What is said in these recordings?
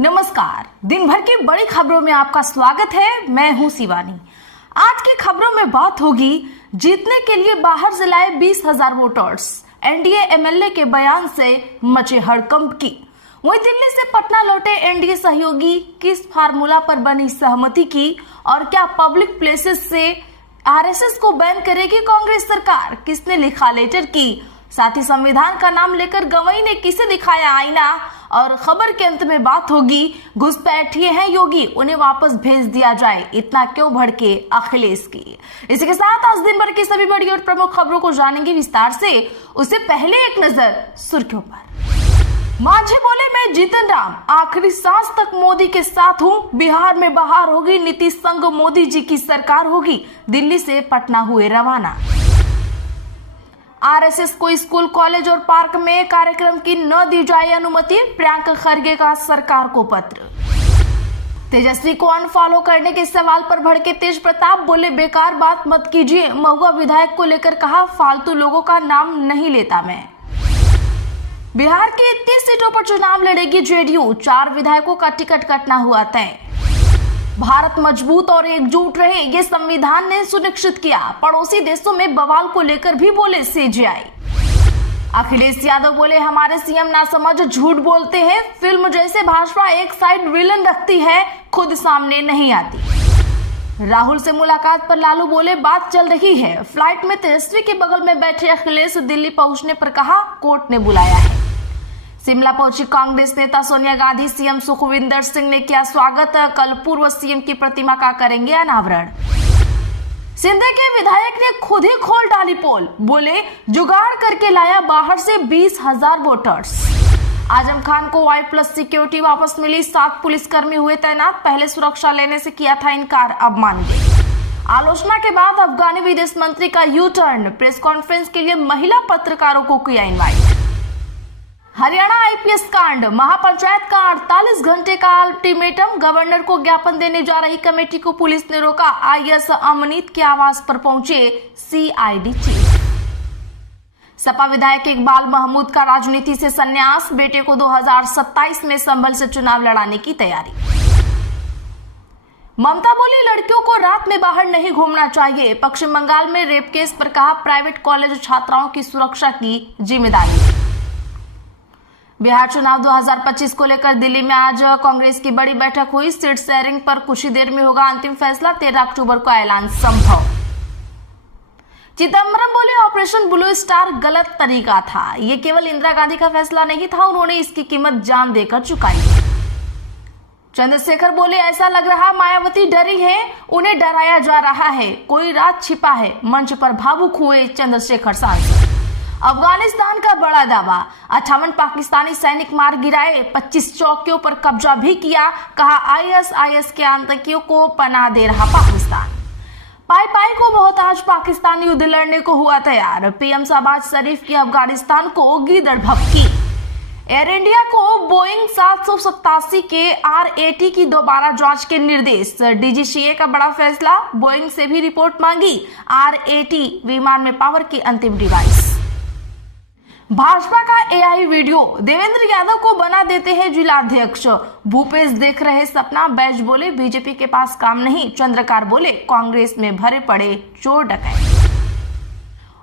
नमस्कार। दिन भर की बड़ी खबरों में आपका स्वागत है। मैं हूं शिवानी। आज की खबरों में बात होगी जीतने के लिए बाहर से लाए 20,000 वोटर्स, एनडीए एमएलए के बयान से मचे हड़कंप की। वहीं दिल्ली से पटना लौटे एनडीए सहयोगी किस फार्मूला पर बनी सहमति की, और क्या पब्लिक प्लेसेस से आरएसएस को बैन करेगी कांग्रेस सरकार, किसने लिखा लेटर की, साथ ही संविधान का नाम लेकर गवई ने किसे दिखाया आईना, और खबर के अंत में बात होगी घुसपैठिए हैं योगी, उन्हें वापस भेज दिया जाए, इतना क्यों भड़के अखिलेश की। इसी के साथ आज दिन भर की सभी बड़ी और प्रमुख खबरों को जानेंगे विस्तार से। उससे पहले एक नजर सुर्खियों पर। मांझी बोले मैं जीतन राम, आखिरी सांस तक मोदी के साथ हूँ। बिहार में बहार होगी, नीतीश संग मोदी जी की सरकार होगी। दिल्ली से पटना हुए रवाना। आरएसएस को स्कूल, कॉलेज और पार्क में कार्यक्रम की न दी जाए अनुमति, प्रियंका खरगे का सरकार को पत्र। तेजस्वी को अनफॉलो करने के सवाल पर भड़के तेज प्रताप, बोले बेकार बात मत कीजिए। महुआ विधायक को लेकर कहा फालतू लोगों का नाम नहीं लेता मैं। बिहार की 30 सीटों पर चुनाव लड़ेगी जेडीयू, 4 विधायकों का टिकट कटना हुआ तय। भारत मजबूत और एकजुट रहे, ये संविधान ने सुनिश्चित किया। पड़ोसी देशों में बवाल को लेकर भी बोले सीजेआई। अखिलेश यादव बोले हमारे सीएम नासमझ झूठ बोलते हैं। फिल्म जैसे भाजपा एक साइड विलन रखती है, खुद सामने नहीं आती। राहुल से मुलाकात पर लालू बोले बात चल रही है। फ्लाइट में तेजस्वी के बगल में बैठे अखिलेश दिल्ली पहुंचने पर कहा कोर्ट ने बुलाया है। शिमला पहुंची कांग्रेस नेता सोनिया गांधी, सीएम सुखविंदर सिंह ने किया स्वागत। कल पूर्व सीएम की प्रतिमा का करेंगे अनावरण। सिंधे के विधायक ने खुद ही खोल डाली पोल, बोले जुगाड़ करके लाया बाहर से 20,000 वोटर्स। आजम खान को Y+ सिक्योरिटी वापस मिली, 7 पुलिसकर्मी हुए तैनात। पहले सुरक्षा लेने से किया था इनकार, अब मान गए। आलोचना के बाद अफगानी विदेश मंत्री का यू टर्न, प्रेस कॉन्फ्रेंस के लिए महिला पत्रकारों को किया इनवाइट। हरियाणा आईपीएस कांड, महापंचायत का 48 घंटे का अल्टीमेटम, गवर्नर को ज्ञापन देने जा रही कमेटी को पुलिस ने रोका। आईएएस अमनीत के आवास पर पहुंचे सीआईडी चीफ। सपा विधायक इकबाल महमूद का राजनीति से संन्यास, बेटे को 2027 में संभल से चुनाव लड़ाने की तैयारी। ममता बोली लड़कियों को रात में बाहर नहीं घूमना चाहिए। पश्चिम बंगाल में रेप केस पर कहा प्राइवेट कॉलेज छात्राओं की सुरक्षा की जिम्मेदारी। बिहार चुनाव 2025 को लेकर दिल्ली में आज कांग्रेस की बड़ी बैठक हुई। सीट शेयरिंग पर कुछ ही देर में होगा अंतिम फैसला, 13 अक्टूबर को ऐलान संभव। चिदंबरम बोले ऑपरेशन ब्लू स्टार गलत तरीका था, ये केवल इंदिरा गांधी का फैसला नहीं था, उन्होंने इसकी कीमत जान देकर चुकाई। चंद्रशेखर बोले ऐसा लग रहा मायावती डरी है, उन्हें डराया जा रहा है, कोई राज छिपा है। मंच पर भावुक हुए चंद्रशेखर सांसद। अफगानिस्तान का बड़ा दावा, 58 पाकिस्तानी सैनिक मार गिराए, 25 चौकियों पर कब्जा भी किया। कहा आईएसआईएस के आतंकियों को पनाह दे रहा पाकिस्तान। पाई को मोहताज पाकिस्तान युद्ध लड़ने को हुआ तैयार। पीएम शहबाज शरीफ की अफगानिस्तान को गीदड़ भभकी। एयर इंडिया को बोइंग 787 के RAT की दोबारा जांच के निर्देश। डीजीसीए का बड़ा फैसला, बोइंग से भी रिपोर्ट मांगी। RAT विमान में पावर की अंतिम डिवाइस। भाजपा का एआई वीडियो, देवेंद्र यादव को बना देते हैं जिलाध्यक्ष। भूपेश देख रहे सपना, बैज बोले बीजेपी के पास काम नहीं। चंद्रकार बोले कांग्रेस में भरे पड़े चोर डकैत।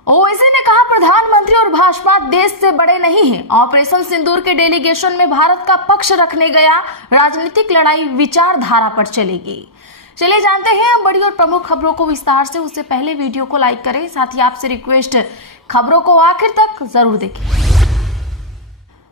ओवैसी ने कहा प्रधानमंत्री और भाजपा देश से बड़े नहीं हैं। ऑपरेशन सिंदूर के डेलीगेशन में भारत का पक्ष रखने गया। राजनीतिक लड़ाई विचारधारा पर चलेगी। चलिए जानते हैं बड़ी और प्रमुख खबरों को विस्तार से। उससे पहले वीडियो को लाइक करें, साथ ही आपसे रिक्वेस्ट खबरों को आखिर तक जरूर देखें।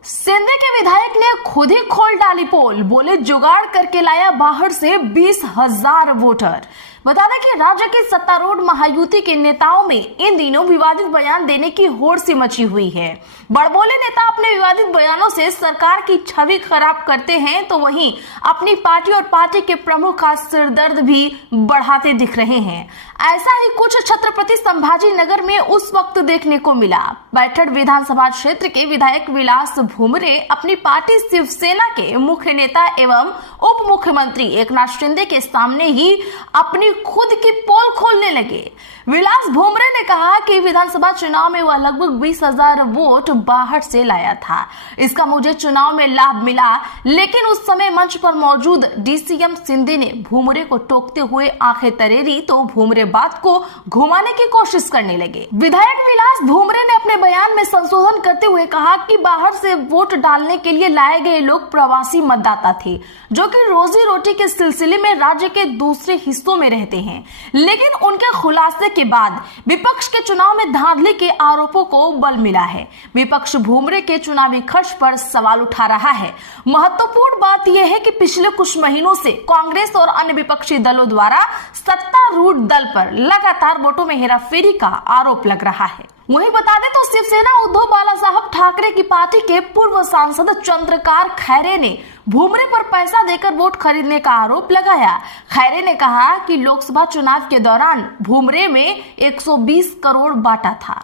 सिंधे के विधायक ने खुद ही खोल डाली पोल, बोले जुगाड़ करके लाया बाहर से 20,000 वोटर। बता दें कि राज्य के सत्तारूढ़ महायुति के नेताओं में इन दिनों विवादित बयान देने की होड़ सी मची हुई है। बड़बोले नेता अपने विवादित बयानों से सरकार की छवि खराब करते हैं, तो वहीं अपनी पार्टी और पार्टी के प्रमुख का सिरदर्द भी बढ़ाते दिख रहे हैं। ऐसा ही कुछ छत्रपति संभाजी नगर में उस वक्त देखने को मिला। बैठक विधानसभा क्षेत्र के विधायक विलास भुमरे अपनी पार्टी शिवसेना के मुख्य नेता एवं उप मुख्यमंत्री एकनाथ शिंदे के सामने ही अपनी खुद की पोल खोलने लगे। विलास भुमरे ने कहा कि विधानसभा चुनाव में वह लगभग 20,000 वोट बाहर से लाया था। इसका मुझे चुनाव में लाभ मिला, लेकिन उस समय मंच पर मौजूद डीसीएम शिंदे ने भुमरे को टोकते हुए आंखें तरेरी तो भुमरे बात को घुमाने की कोशिश करने लगे। विधायक विलास भुमरे ने अपने बयान में संशोधन करते हुए कहा कि बाहर से वोट डालने के लिए लाए गए लोग प्रवासी मतदाता थे, जो कि रोजी रोटी के सिलसिले में राज्य के दूसरे हिस्सों में रहते हैं। लेकिन उनके खुलासे के बाद विपक्ष के चुनाव में धांधली के आरोपों को बल मिला है। विपक्ष भुमरे के चुनावी खर्च पर सवाल उठा रहा है। महत्वपूर्ण बात यह है कि पिछले कुछ महीनों से कांग्रेस और अन्य विपक्षी दलों द्वारा सत्तारूढ़ दल पर लगातार वोटों में हेराफेरी का आरोप लग रहा है। वहीं बता दें तो शिवसेना उद्धव बाला साहब ठाकरे की पार्टी के पूर्व सांसद चंद्रकार खैरे ने भुमरे पर पैसा देकर वोट खरीदने का आरोप लगाया। खैरे ने कहा कि लोकसभा चुनाव के दौरान भुमरे में 120 करोड़ बांटा था।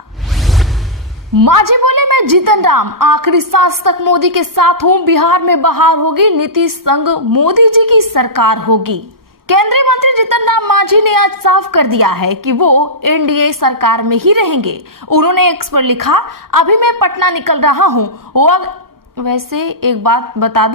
मांझी बोले मैं जीतन राम आखिरी सांस तक मोदी के साथ हूं। बिहार में बहार होगी, नीतीश संग मोदी जी की सरकार होगी। केंद्रीय मंत्री जीतन राम मांझी ने आज साफ कर दिया है कि वो एनडीए सरकार में ही रहेंगे। उन्होंने एक्स पर लिखा, अभी मैं पटना निकल रहा हूँ। वैसे एक बात बता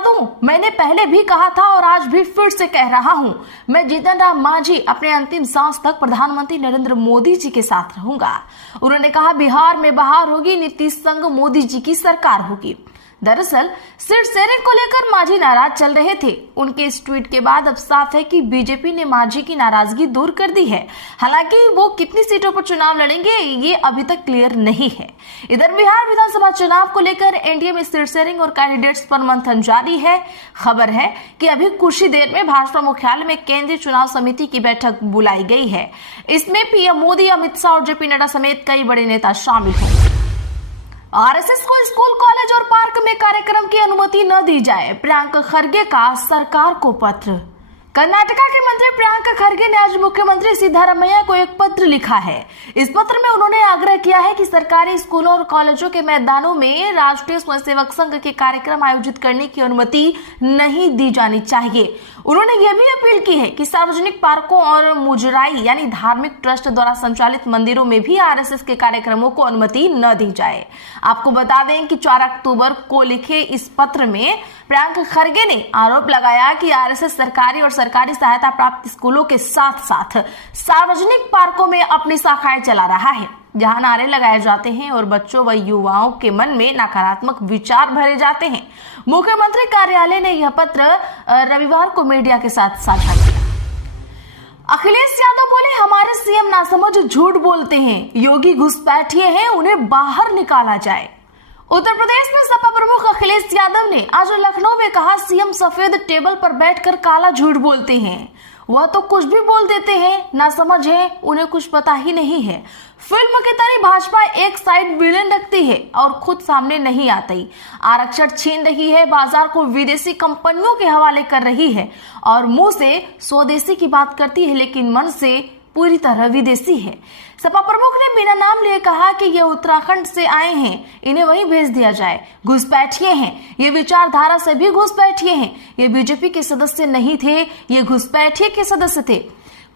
दूं, मैंने पहले भी कहा था और आज भी फिर से कह रहा हूं, मैं जीतन राम मांझी अपने अंतिम सांस तक प्रधानमंत्री नरेंद्र मोदी जी के साथ रहूंगा। उन्होंने कहा बिहार में बहार होगी, नीतीश संग मोदी जी की सरकार होगी। दरअसल सीट शेयरिंग को लेकर मांझी नाराज चल रहे थे। उनके इस ट्वीट के बाद अब साफ है कि बीजेपी ने मांझी की नाराजगी दूर कर दी है। हालांकि वो कितनी सीटों पर चुनाव लड़ेंगे ये अभी तक क्लियर नहीं है। इधर बिहार विधानसभा चुनाव को लेकर एनडीए में सीट शेयरिंग और कैंडिडेट्स पर मंथन जारी है। खबर है कि अभी कुछ ही देर में भाजपा मुख्यालय में केंद्रीय चुनाव समिति की बैठक बुलाई गई है। इसमें पीएम मोदी, अमित शाह और जेपी नड्डा समेत कई बड़े नेता शामिल होंगे। आरएसएस को स्कूल, कॉलेज और पार्क में कार्यक्रम की अनुमति न दी जाए, प्रियंका खरगे का सरकार को पत्र। कर्नाटका के मंत्री प्रियंका खरगे ने आज मुख्यमंत्री सिद्धारमैया को एक पत्र लिखा है। इस पत्र में उन्होंने आग्रह किया है कि सरकारी स्कूलों और कॉलेजों के मैदानों में राष्ट्रीय स्वयंसेवक संघ के कार्यक्रम आयोजित करने की अनुमति नहीं दी जानी चाहिए। उन्होंने यह भी अपील की है कि सार्वजनिक पार्कों और मुजराई यानी धार्मिक ट्रस्ट द्वारा संचालित मंदिरों में भी आरएसएस के कार्यक्रमों को अनुमति न दी जाए। आपको बता दें कि 4 अक्टूबर को लिखे इस पत्र में प्रियंका खरगे ने आरोप लगाया कि आरएसएस सरकारी और सरकारी सहायता प्राप्त स्कूलों के साथ साथ सार्वजनिक पार्कों में अपनी शाखाएं चला रहा है, जहां नारे लगाए जाते हैं और बच्चों व युवाओं के मन में नकारात्मक विचार भरे जाते हैं। मुख्यमंत्री कार्यालय ने यह पत्र रविवार को मीडिया के साथ साझा किया। अखिलेश यादव बोले हमारे सीएम नासमझ झूठ बोलते हैं, योगी घुसपैठिए हैं, उन्हें बाहर निकाला जाए। उत्तर प्रदेश में सपा प्रमुख अखिलेश यादव ने आज लखनऊ में कहा सीएम सफेद टेबल पर बैठकर काला झूठ बोलते हैं। वह तो कुछ भी बोल देते हैं, ना समझ है, उन्हें कुछ पता ही नहीं है। फिल्म की तरह भाजपा एक साइड विलेन रखती है और खुद सामने नहीं आती। आरक्षण छीन रही है, बाजार को विदेशी कंपनियों के हवाले कर रही है और मुंह से स्वदेशी की बात करती है, लेकिन मन से पूरी तरह विदेशी है। सपा प्रमुख ने बिना नाम लिए कहा कि ये उत्तराखंड से आए हैं, इन्हें वहीं भेज दिया जाए। घुसपैठिए हैं, ये विचारधारा से भी घुसपैठिए हैं। ये बीजेपी के सदस्य नहीं थे, ये घुसपैठिए के सदस्य थे।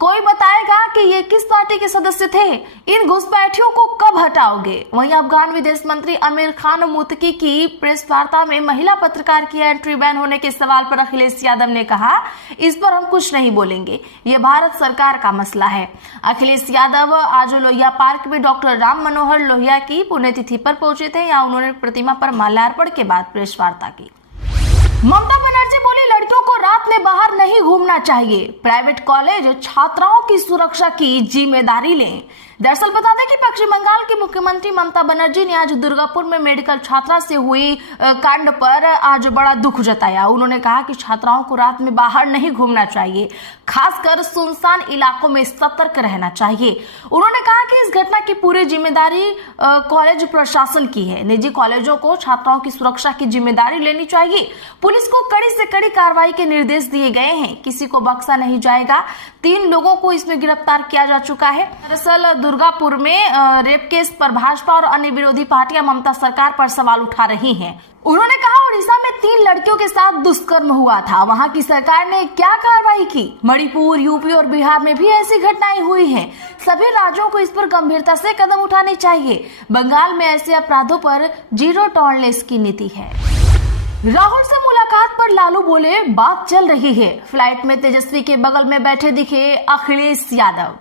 कोई बताएगा कि ये किस पार्टी के सदस्य थे? इन घुसपैठियों को कब हटाओगे? वहीं अफगान विदेश मंत्री आमिर खान मुत्तकी की प्रेस वार्ता में महिला पत्रकार की एंट्री बैन होने के सवाल पर अखिलेश यादव ने कहा, इस पर हम कुछ नहीं बोलेंगे, ये भारत सरकार का मसला है। अखिलेश यादव आज लोहिया पार्क में डॉक्टर राम मनोहर लोहिया की पुण्यतिथि पर पहुंचे थे। यहाँ उन्होंने प्रतिमा पर माल्यार्पण के बाद प्रेस वार्ता की। ममता बनर्जी बोली लड़कियों को रात में बाहर नहीं घूमना चाहिए, प्राइवेट कॉलेज छात्राओं की सुरक्षा की जिम्मेदारी लें। दरअसल बता दें कि पश्चिम बंगाल की मुख्यमंत्री ममता बनर्जी ने आज दुर्गापुर में मेडिकल छात्रा से हुई कांड पर आज बड़ा दुख जताया। उन्होंने कहा कि छात्राओं को रात में बाहर नहीं घूमना चाहिए, खासकर सुनसान इलाकों में सतर्क रहना चाहिए। उन्होंने कहा कि इस घटना की पूरी जिम्मेदारी कॉलेज प्रशासन की है। निजी कॉलेजों को छात्राओं की सुरक्षा की जिम्मेदारी लेनी चाहिए। पुलिस को कड़ी से कड़ी कार्रवाई के निर्देश दिए गए हैं। किसी को बख्शा नहीं जाएगा। 3 लोगों को इसमें गिरफ्तार किया जा चुका है। दरअसल दुर्गापुर में रेप केस पर भाजपा और अन्य विरोधी पार्टियां ममता सरकार पर सवाल उठा रही हैं। उन्होंने कहा उड़ीसा में 3 लड़कियों के साथ दुष्कर्म हुआ था, वहां की सरकार ने क्या कार्रवाई की। मणिपुर, यूपी और बिहार में भी ऐसी घटनाएं हुई हैं। सभी राज्यों को इस पर गंभीरता से कदम उठाने चाहिए। बंगाल में ऐसे अपराधों पर जीरो टॉलरेंस की नीति है। राहुल से मुलाकात पर लालू बोले बात चल रही है। फ्लाइट में तेजस्वी के बगल में बैठे दिखे अखिलेश यादव।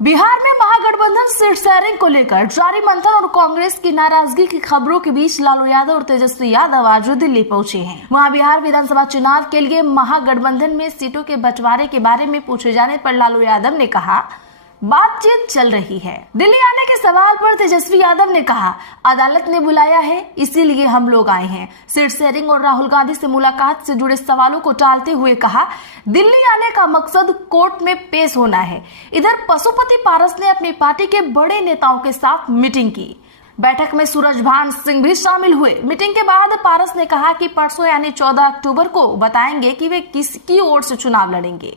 बिहार में महागठबंधन सीट शेयरिंग को लेकर जारी मंथन और कांग्रेस की नाराजगी की खबरों के बीच लालू यादव और तेजस्वी यादव आज दिल्ली पहुंचे हैं। वहां बिहार विधानसभा चुनाव के लिए महागठबंधन में सीटों के बंटवारे के बारे में पूछे जाने पर लालू यादव ने कहा बातचीत चल रही है। दिल्ली आने के सवाल पर तेजस्वी यादव ने कहा अदालत ने बुलाया है, इसीलिए हम लोग आए हैं। सीट शेयरिंग और राहुल गांधी से मुलाकात से जुड़े सवालों को टालते हुए कहा दिल्ली आने का मकसद कोर्ट में पेश होना है। इधर पशुपति पारस ने अपनी पार्टी के बड़े नेताओं के साथ मीटिंग की। बैठक में सूरजभान सिंह भी शामिल हुए। मीटिंग के बाद पारस ने कहा कि परसों यानी 14 अक्टूबर को बताएंगे कि वे किसकी ओर से चुनाव लड़ेंगे।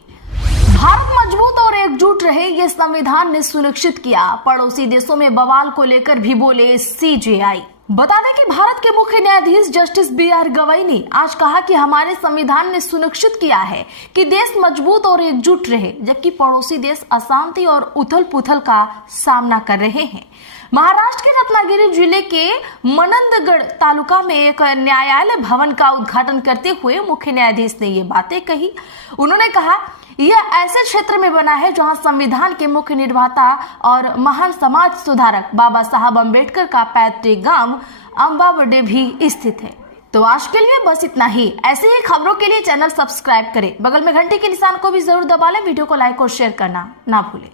भारत मजबूत और एकजुट रहे, ये संविधान ने सुनिश्चित किया। पड़ोसी देशों में बवाल को लेकर भी बोले सीजेआई। बता दें कि भारत के मुख्य न्यायाधीश जस्टिस BR गवई ने आज कहा कि हमारे संविधान ने सुनिश्चित किया है कि देश मजबूत और एकजुट रहे, जबकि पड़ोसी देश अशांति और उथल पुथल का सामना कर रहे हैं। महाराष्ट्र के रत्नागिरी जिले के मनंदगढ़ तालुका में एक न्यायालय भवन का उद्घाटन करते हुए मुख्य न्यायाधीश ने ये बातें कही। उन्होंने कहा यह ऐसे क्षेत्र में बना है जहां संविधान के मुख्य निर्माता और महान समाज सुधारक बाबा साहब अम्बेडकर का पैतृक गांव अम्बावडे भी स्थित है। तो आज के लिए बस इतना ही। ऐसे ही खबरों के लिए चैनल सब्सक्राइब करें, बगल में घंटी के निशान को भी जरूर दबा लें। वीडियो को लाइक और शेयर करना ना भूलें।